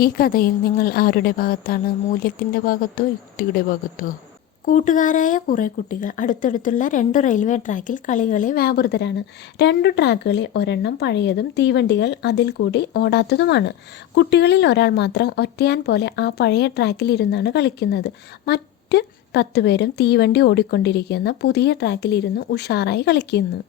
ഈ കഥയിൽ നിങ്ങൾ ആരുടെ ഭാഗത്താണ്? മൂല്യത്തിൻ്റെ ഭാഗത്തോ യുക്തിയുടെ ഭാഗത്തോ? കൂട്ടുകാരായ കുറേ കുട്ടികൾ അടുത്തടുത്തുള്ള 2 റെയിൽവേ ട്രാക്കിൽ കളികളിൽ വ്യാപൃതരാണ്. 2 ട്രാക്കുകളിൽ ഒരെണ്ണം പഴയതും തീവണ്ടികൾ അതിൽ കൂടി ഓടാത്തതുമാണ്. കുട്ടികളിൽ ഒരാൾ മാത്രം ഒറ്റയാൻ പോലെ ആ പഴയ ട്രാക്കിൽ ഇരുന്നാണ് കളിക്കുന്നത്. മറ്റ് 10 പേരും തീവണ്ടി ഓടിക്കൊണ്ടിരിക്കുന്ന പുതിയ ട്രാക്കിൽ ഇരുന്ന് ഉഷാറായി കളിക്കുന്നു.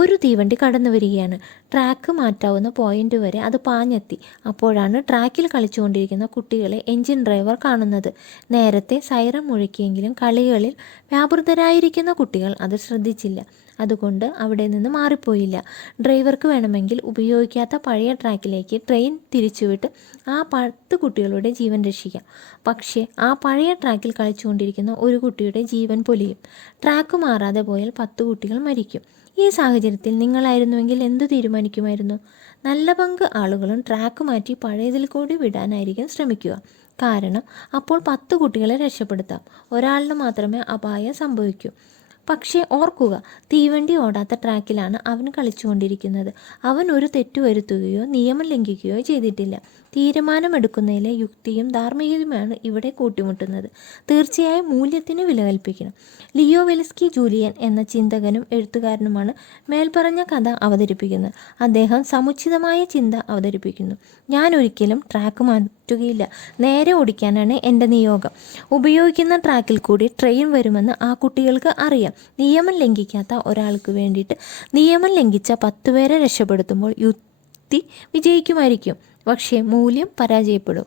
ഒരു തീവണ്ടി കടന്നു വരികയാണ്. ട്രാക്ക് മാറ്റാവുന്ന പോയിന്റ് വരെ അത് പാഞ്ഞെത്തി. അപ്പോഴാണ് ട്രാക്കിൽ കളിച്ചുകൊണ്ടിരിക്കുന്ന കുട്ടികളെ എൻജിൻ ഡ്രൈവർ കാണുന്നത്. നേരത്തെ സൈറൻ മുഴക്കിയെങ്കിലും കളികളിൽ വ്യാപൃതരായിരിക്കുന്ന കുട്ടികൾ അത് ശ്രദ്ധിച്ചില്ല. അതുകൊണ്ട് അവിടെ നിന്ന് മാറിപ്പോയില്ല. ഡ്രൈവർക്ക് വേണമെങ്കിൽ ഉപയോഗിക്കാത്ത പഴയ ട്രാക്കിലേക്ക് ട്രെയിൻ തിരിച്ചുവിട്ട് ആ 10 കുട്ടികളുടെ ജീവൻ രക്ഷിക്കാം. പക്ഷേ ആ പഴയ ട്രാക്കിൽ കളിച്ചുകൊണ്ടിരിക്കുന്ന ഒരു കുട്ടിയുടെ ജീവൻ പൊലിയും. ട്രാക്ക് മാറാതെ പോയാൽ 10 കുട്ടികൾ മരിക്കും. ഈ സാഹചര്യത്തിൽ നിങ്ങളായിരുന്നുവെങ്കിൽ എന്തു തീരുമാനിക്കുമായിരുന്നു? നല്ല പങ്ക് ആളുകളും ട്രാക്ക് മാറ്റി പഴയതിൽ കൂടി വിടാനായിരിക്കും ശ്രമിക്കുക. കാരണം അപ്പോൾ 10 കുട്ടികളെ രക്ഷപ്പെടുത്താം. ഒരാളിന് മാത്രമേ അപായം സംഭവിക്കൂ. പക്ഷേ ഓർക്കുക, തീവണ്ടി ഓടാത്ത ട്രാക്കിലാണ് അവൻ കളിച്ചുകൊണ്ടിരിക്കുന്നത്. അവൻ ഒരു തെറ്റു വരുത്തുകയോ നിയമം ലംഘിക്കുകയോ ചെയ്തിട്ടില്ല. തീരുമാനമെടുക്കുന്നതിലെ യുക്തിയും ധാർമ്മികതയുമാണ് ഇവിടെ കൂട്ടിമുട്ടുന്നത്. തീർച്ചയായും മൂല്യത്തിന് വില കൽപ്പിക്കണം. ലിയോ വെൽസ്കി ജൂലിയൻ എന്ന ചിന്തകനും എഴുത്തുകാരനുമാണ് മേൽപ്പറഞ്ഞ കഥ അവതരിപ്പിക്കുന്നത്. അദ്ദേഹം സമുചിതമായ ചിന്ത അവതരിപ്പിക്കുന്നു. ഞാൻ ഒരിക്കലും ട്രാക്ക് മാറ്റുകയില്ല. നേരെ ഓടിക്കാനാണ് എൻ്റെ നിയോഗം. ഉപയോഗിക്കുന്ന ട്രാക്കിൽ കൂടി ട്രെയിൻ വരുമെന്ന് ആ കുട്ടികൾക്ക് അറിയാം. നിയമം ലംഘിക്കാത്ത ഒരാൾക്ക് വേണ്ടിയിട്ട് നിയമം ലംഘിച്ച 10 പേരെ രക്ഷപ്പെടുത്തുമ്പോൾ യുക്തി വിജയിക്കുമായിരിക്കും. പക്ഷേ മൂല്യം പരാജയപ്പെടും.